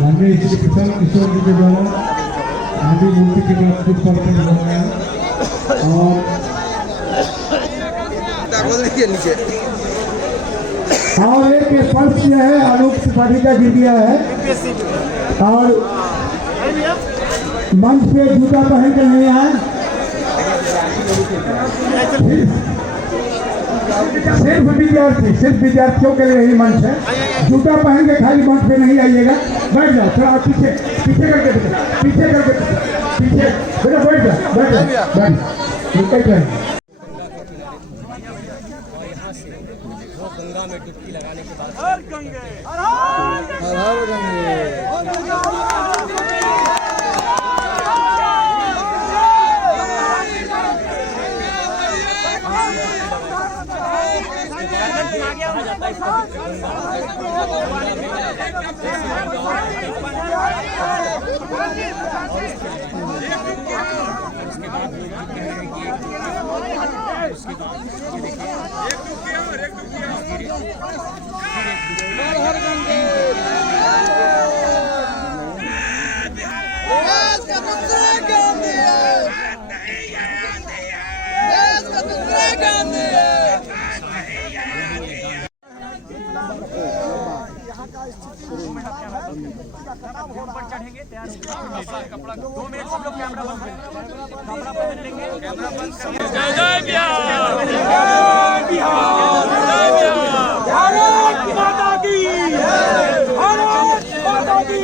माननीय श्री प्रशांत किशोर जी के द्वारा गांधी मूर्ति के पास पुष्प अर्पण किया गया और एक स्पर्श किया है आलोक त्रिपाठी का गिर दिया है और मंच पे जूता पहन के नहीं आए। सिर्फ विद्यार्थियों के लिए ही मंच है। जूता पहन के खाली मंच पे नहीं आइएगा। बैठ जाओ थोड़ा पीछे पीछे करके पीछे बेटा बैठ जाओ निकल जाए। गंगा में डुबकी लगाने के बाद हर गंगे चढ़ेंगे कपड़ा 2 मिनट सब लोग कैमरा बंद कपड़ा पहन लेंगे। जय जय बिहार भारत माता की भारत माता की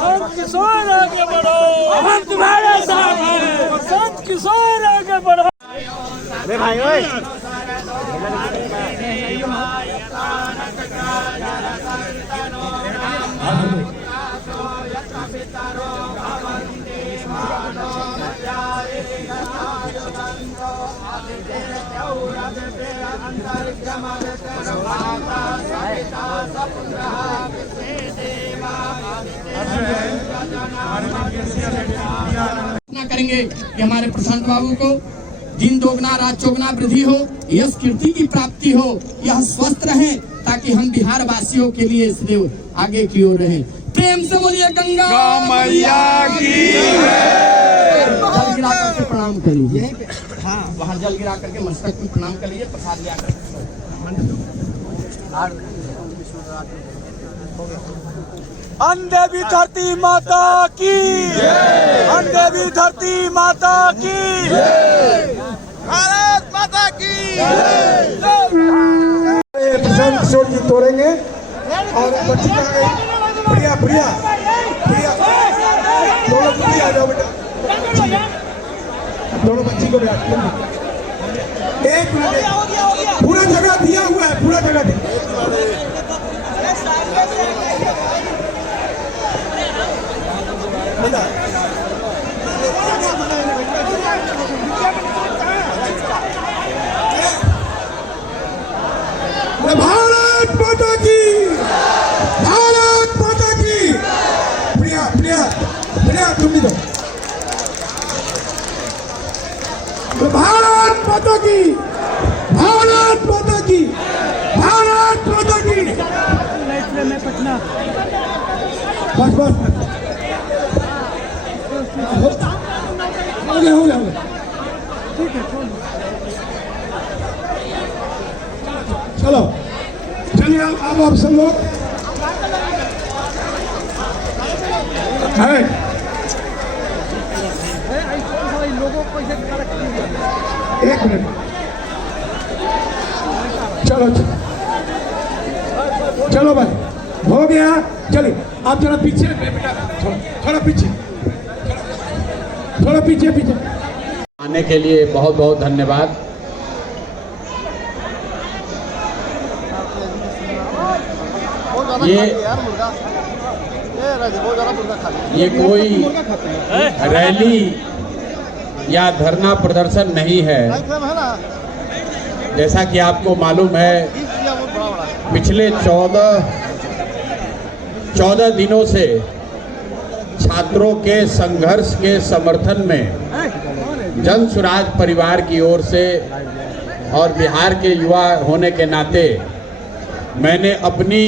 संत किशोर आगे बढ़ो, हम तुम्हारे साथ हैं। संत किशोर आगे बढ़ो। अरे भाई ओए करेंगे कि हमारे प्रशांत बाबू को दिन दोगुना रात चौगुना वृद्धि हो, यश कीर्ति की प्राप्ति हो, यह स्वस्थ रहे ताकि हम बिहार वासियों के लिए सदैव आगे की ओर रहें। प्रेम से बोलिए गंगा मैया की। जल गिरा करके प्रणाम कर लीजिए। हाँ बाहर जल गिरा करके मस्तक में प्रणाम कर लीजिए। प्रसाद लिया कर अंदेवी धरती माता की, अंदेवी धरती माता की, भारत माता की। प्रशांत किशोर जी तोड़ेंगे और बच्ची का प्रिया प्रिया प्रिया दोनों प्रिया आ जाओ बेटा, दोनों बच्ची को बैठ एक मिनट पूरा जगह दिया हुआ है, पूरा जगह दिया। भारत माता की, भारत माता की। प्रिया प्रिया प्रिया तुम भी दो। भारत माता की, भारत माता की, भारत माता की। बस बस हो गया हो गया ठीक है। चलो चलिए अब आप सब लोग एक मिनट चलो चलो भाई हो गया। चलिए आप जरा पीछे बेटा, थोड़ा पीछे, थोड़ा पीछे पीछे आने के लिए बहुत बहुत धन्यवाद। ये कोई रैली या धरना प्रदर्शन नहीं है, जैसा कि आपको मालूम है, पिछले 14 दिनों से छात्रों के संघर्ष के समर्थन में जन स्वराज परिवार की ओर से और बिहार के युवा होने के नाते मैंने अपनी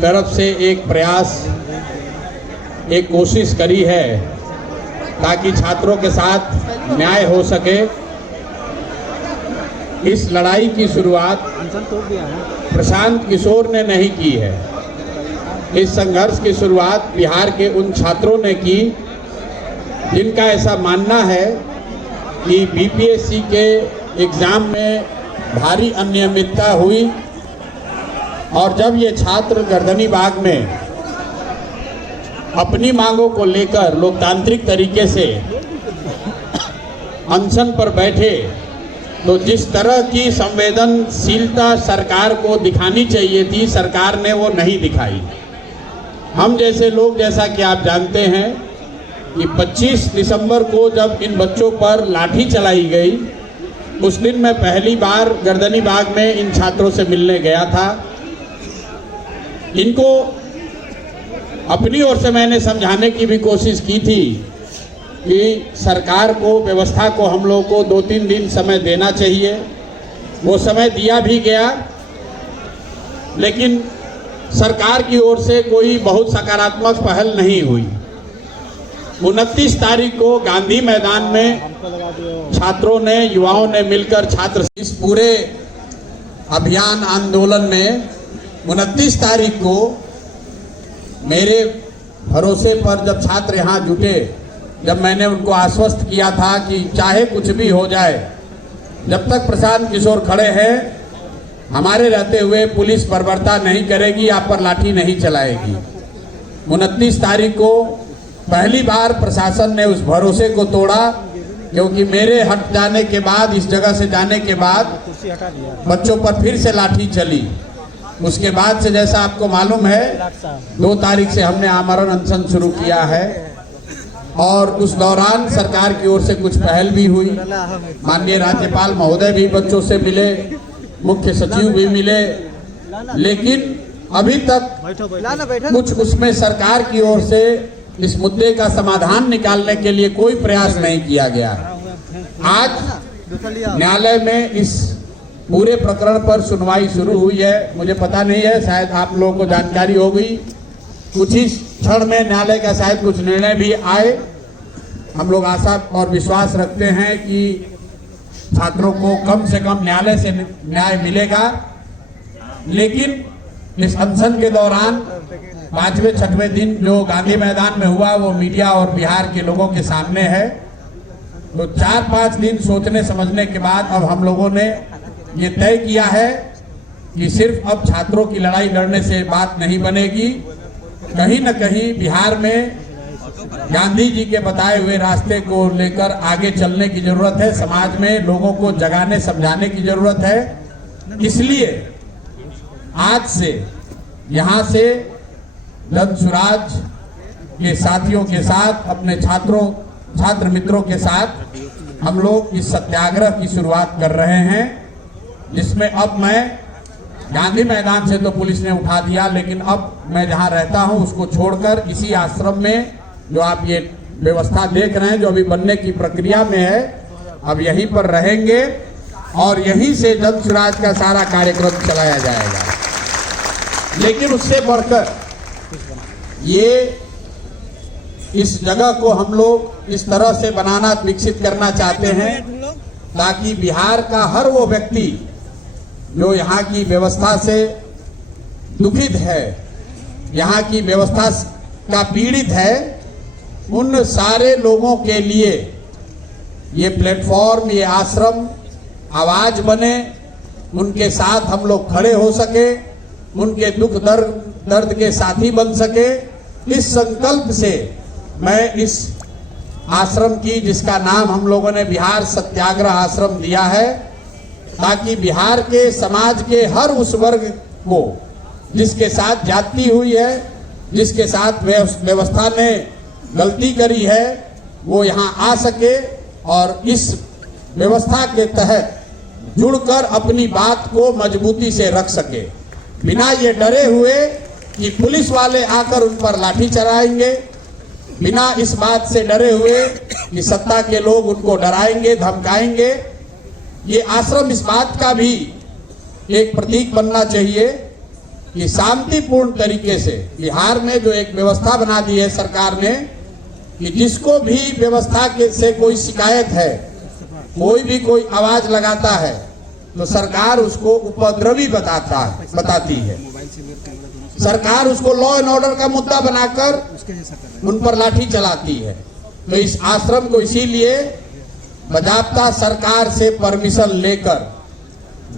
तरफ से एक प्रयास, एक कोशिश करी है ताकि छात्रों के साथ न्याय हो सके। इस लड़ाई की शुरुआत प्रशांत किशोर ने नहीं की है। इस संघर्ष की शुरुआत बिहार के उन छात्रों ने की जिनका ऐसा मानना है कि बीपीएससी के एग्ज़ाम में भारी अनियमितता हुई और जब ये छात्र गर्दनीबाग में अपनी मांगों को लेकर लोकतांत्रिक तरीके से अनशन पर बैठे तो जिस तरह की संवेदनशीलता सरकार को दिखानी चाहिए थी, सरकार ने वो नहीं दिखाई। हम जैसे लोग, जैसा कि आप जानते हैं कि 25 दिसंबर को जब इन बच्चों पर लाठी चलाई गई, उस दिन मैं पहली बार गर्दनीबाग में इन छात्रों से मिलने गया था। इनको अपनी ओर से मैंने समझाने की भी कोशिश की थी कि सरकार को, व्यवस्था को हम लोगों को 2-3 दिन समय देना चाहिए। वो समय दिया भी गया, लेकिन सरकार की ओर से कोई बहुत सकारात्मक पहल नहीं हुई। 29 तारीख को गांधी मैदान में छात्रों ने, युवाओं ने मिलकर इस पूरे अभियान आंदोलन में 29 तारीख को मेरे भरोसे पर जब छात्र यहाँ जुटे, जब मैंने उनको आश्वस्त किया था कि चाहे कुछ भी हो जाए, जब तक प्रशांत किशोर खड़े हैं, हमारे रहते हुए पुलिस बर्बरता नहीं करेगी, आप पर लाठी नहीं चलाएगी। 29 तारीख को पहली बार प्रशासन ने उस भरोसे को तोड़ा, क्योंकि मेरे हट जाने के बाद, इस जगह से जाने के बाद बच्चों पर फिर से लाठी चली। उसके बाद से जैसा आपको मालूम है 2 तारीख से हमने आमरण अनशन शुरू किया है और उस दौरान सरकार की ओर से कुछ पहल भी हुई। माननीय राज्यपाल महोदय भी बच्चों से मिले, मुख्य सचिव भी मिले, लेकिन अभी तक कुछ उसमें सरकार की ओर से इस मुद्दे का समाधान निकालने के लिए कोई प्रयास नहीं किया गया। आज न्यायालय में इस पूरे प्रकरण पर सुनवाई शुरू हुई है। मुझे पता नहीं है, शायद आप लोगों को जानकारी हो गई, कुछ ही क्षण में न्यायालय का शायद कुछ निर्णय भी आए। हम लोग आशा और विश्वास रखते हैं कि छात्रों को कम से कम न्यायालय से न्याय मिलेगा। लेकिन इस अनशन के दौरान 5वें-6वें दिन जो गांधी मैदान में हुआ वो मीडिया और बिहार के लोगों के सामने है। तो 4-5 दिन सोचने समझने के बाद अब हम लोगों ने ये तय किया है कि सिर्फ अब छात्रों की लड़ाई लड़ने से बात नहीं बनेगी, कहीं न कहीं बिहार में गांधी जी के बताए हुए रास्ते को लेकर आगे चलने की जरूरत है। समाज में लोगों को जगाने समझाने की जरूरत है। इसलिए आज से यहाँ से जन स्वराज के साथियों के साथ, अपने छात्र मित्रों के साथ हम लोग इस सत्याग्रह की शुरुआत कर रहे हैं, जिसमें अब मैं गांधी मैदान से तो पुलिस ने उठा दिया, लेकिन अब मैं जहां रहता हूं उसको छोड़कर इसी आश्रम में, जो आप ये व्यवस्था देख रहे हैं जो अभी बनने की प्रक्रिया में है, अब यहीं पर रहेंगे और यहीं से जन स्वराज का सारा कार्यक्रम चलाया जाएगा। लेकिन उससे बढ़कर ये इस जगह को हम लोग इस तरह से बनाना, विकसित करना चाहते हैं ताकि बिहार का हर वो व्यक्ति जो यहाँ की व्यवस्था से दुखित है, यहाँ की व्यवस्था का पीड़ित है, उन सारे लोगों के लिए ये प्लेटफॉर्म, ये आश्रम आवाज बने, उनके साथ हम लोग खड़े हो सके, उनके दुख दर्द के साथी बन सके। इस संकल्प से मैं इस आश्रम की, जिसका नाम हम लोगों ने बिहार सत्याग्रह आश्रम दिया है, ताकि बिहार के समाज के हर उस वर्ग को जिसके साथ जाति हुई है, जिसके साथ व्यवस्था ने गलती करी है, वो यहाँ आ सके और इस व्यवस्था के तहत जुड़कर अपनी बात को मजबूती से रख सके, बिना ये डरे हुए कि पुलिस वाले आकर उन पर लाठी चलाएंगे, बिना इस बात से डरे हुए कि सत्ता के लोग उनको डराएंगे, धमकाएंगे। ये आश्रम इस बात का भी एक प्रतीक बनना चाहिए कि शांतिपूर्ण तरीके से बिहार में जो एक व्यवस्था बना दी है सरकार ने कि जिसको भी व्यवस्था के से कोई शिकायत है, कोई भी कोई आवाज लगाता है तो सरकार उसको उपद्रवी बताती है। सरकार उसको लॉ एंड ऑर्डर का मुद्दा बनाकर उन पर लाठी चलाती है। तो इस आश्रम को इसीलिए बजाबता सरकार से परमिशन लेकर,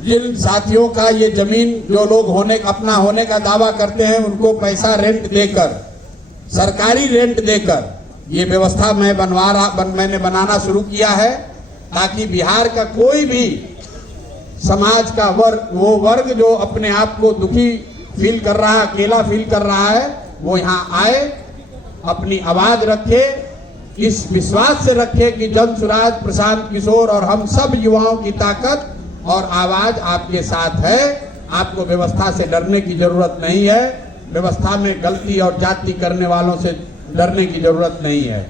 जिन साथियों का ये जमीन जो लोग अपना होने का दावा करते हैं उनको पैसा रेंट देकर, सरकारी रेंट देकर ये व्यवस्था मैंने बनाना शुरू किया है ताकि बिहार का कोई भी समाज का वर्ग जो अपने आप को दुखी फील कर रहा है, अकेला फील कर रहा है, वो यहाँ आए, अपनी आवाज रखे, इस विश्वास से रखे कि जन सुराज, प्रशांत किशोर और हम सब युवाओं की ताकत और आवाज आपके साथ है। आपको व्यवस्था से डरने की जरूरत नहीं है, व्यवस्था में गलती और जाति करने वालों से डरने की जरूरत नहीं है।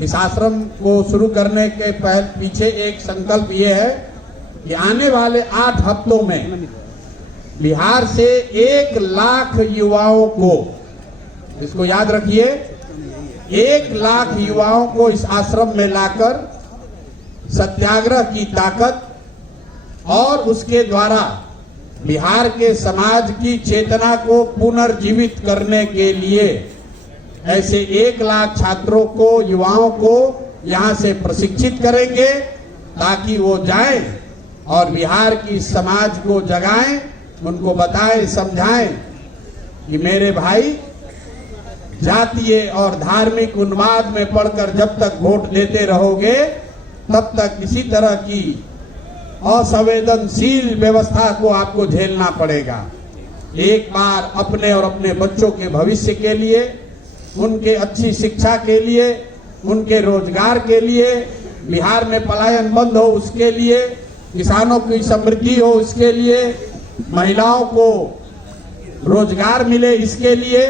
इस आश्रम को शुरू करने के पीछे एक संकल्प ये है कि आने वाले 8 हफ्तों में बिहार से 1 लाख युवाओं को, इसको याद रखिए, 1 लाख युवाओं को इस आश्रम में लाकर सत्याग्रह की ताकत और उसके द्वारा बिहार के समाज की चेतना को पुनर्जीवित करने के लिए ऐसे 1 लाख छात्रों को, युवाओं को यहाँ से प्रशिक्षित करेंगे ताकि वो जाएं और बिहार की समाज को जगाएं, उनको बताएं, समझाएं कि मेरे भाई, जातीय और धार्मिक उन्माद में पड़कर जब तक वोट देते रहोगे तब तक इसी तरह की असंवेदनशील व्यवस्था को आपको झेलना पड़ेगा। एक बार अपने और अपने बच्चों के भविष्य के लिए, उनके अच्छी शिक्षा के लिए, उनके रोजगार के लिए, बिहार में पलायन बंद हो उसके लिए, किसानों की समृद्धि हो उसके लिए, महिलाओं को रोजगार मिले इसके लिए,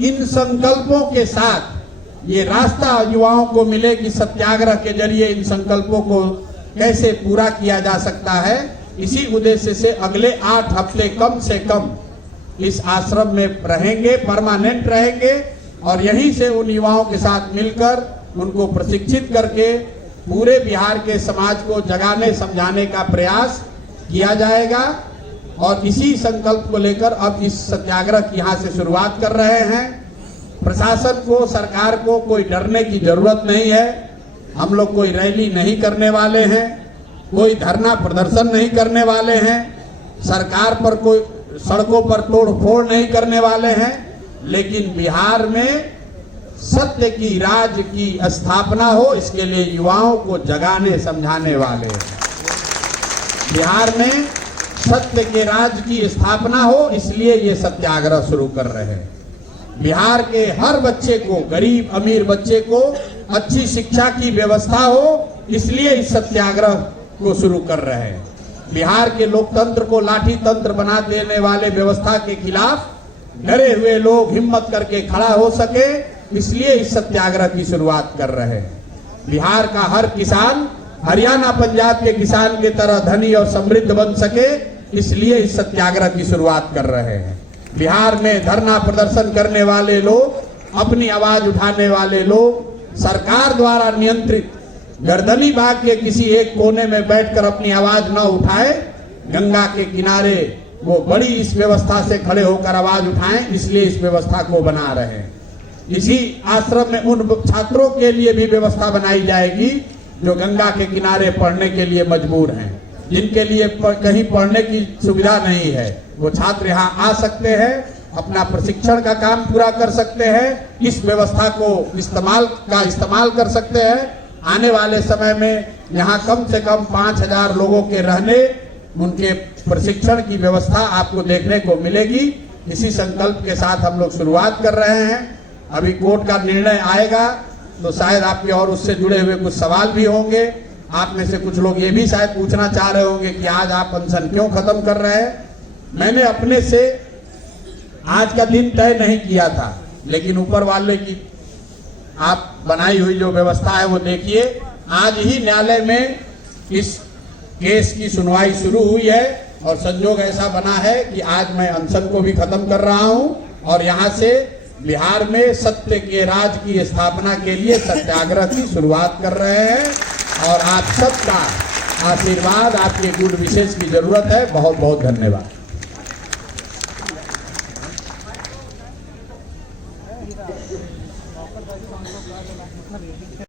इन संकल्पों के साथ ये रास्ता युवाओं को मिले कि सत्याग्रह के जरिए इन संकल्पों को कैसे पूरा किया जा सकता है। इसी उद्देश्य से अगले 8 हफ्ते कम से कम इस आश्रम में रहेंगे, परमानेंट रहेंगे और यहीं से उन युवाओं के साथ मिलकर उनको प्रशिक्षित करके पूरे बिहार के समाज को जगाने समझाने का प्रयास किया जाएगा। और इसी संकल्प को लेकर अब इस सत्याग्रह की यहाँ से शुरुआत कर रहे हैं। प्रशासन को, सरकार को कोई डरने की जरूरत नहीं है। हम लोग कोई रैली नहीं करने वाले हैं, कोई धरना प्रदर्शन नहीं करने वाले हैं, सरकार पर कोई सड़कों पर तोड़ फोड़ नहीं करने वाले हैं, लेकिन बिहार में सत्य की राज की स्थापना हो इसके लिए युवाओं को जगाने समझाने वाले हैं। बिहार में सत्य के राज की स्थापना हो इसलिए ये सत्याग्रह शुरू कर रहे हैं। बिहार के हर बच्चे को, गरीब अमीर बच्चे को अच्छी शिक्षा की व्यवस्था हो इसलिए इस सत्याग्रह को शुरू कर रहे हैं। बिहार के लोकतंत्र को लाठी तंत्र बना देने वाले व्यवस्था के खिलाफ डरे हुए लोग हिम्मत करके खड़ा हो सके इसलिए इस सत्याग्रह की शुरुआत कर रहे हैं। बिहार का हर किसान हरियाणा पंजाब के किसान की तरह धनी और समृद्ध बन सके इसलिए इस सत्याग्रह की शुरुआत कर रहे हैं। बिहार में धरना प्रदर्शन करने वाले लोग, अपनी आवाज उठाने वाले लोग सरकार द्वारा नियंत्रित गर्दनी बाग के किसी एक कोने में बैठकर अपनी आवाज न उठाए, गंगा के किनारे वो बड़ी इस व्यवस्था से खड़े होकर आवाज उठाएं इसलिए इस व्यवस्था को बना रहे हैं। इसी आश्रम में उन छात्रों के लिए भी व्यवस्था बनाई जाएगी जो गंगा के किनारे पढ़ने के लिए मजबूर हैं, जिनके लिए कहीं पढ़ने की सुविधा नहीं है। वो छात्र यहाँ आ सकते हैं, अपना प्रशिक्षण का काम पूरा कर सकते हैं, इस व्यवस्था को इस्तेमाल कर सकते हैं। आने वाले समय में यहाँ कम से कम 5000 लोगों के रहने, उनके प्रशिक्षण की व्यवस्था आपको देखने को मिलेगी। इसी संकल्प के साथ हम लोग शुरुआत कर रहे हैं। अभी कोर्ट का निर्णय आएगा तो शायद आपके और उससे जुड़े हुए कुछ सवाल भी होंगे। आप में से कुछ लोग ये भी शायद पूछना चाह रहे होंगे कि आज आप अनशन क्यों खत्म कर रहे हैं। मैंने अपने से आज का दिन तय नहीं किया था, लेकिन ऊपर वाले की आप बनाई हुई जो व्यवस्था है वो देखिए। आज ही न्यायालय में इस केस की सुनवाई शुरू हुई है और संजोग ऐसा बना है कि आज मैं अनशन को भी खत्म कर रहा हूं और यहां से बिहार में सत्य के राज की स्थापना के लिए सत्याग्रह की शुरुआत कर रहे हैं और आप सबका आशीर्वाद, आपके गुड विशेष की जरूरत है। बहुत बहुत धन्यवाद।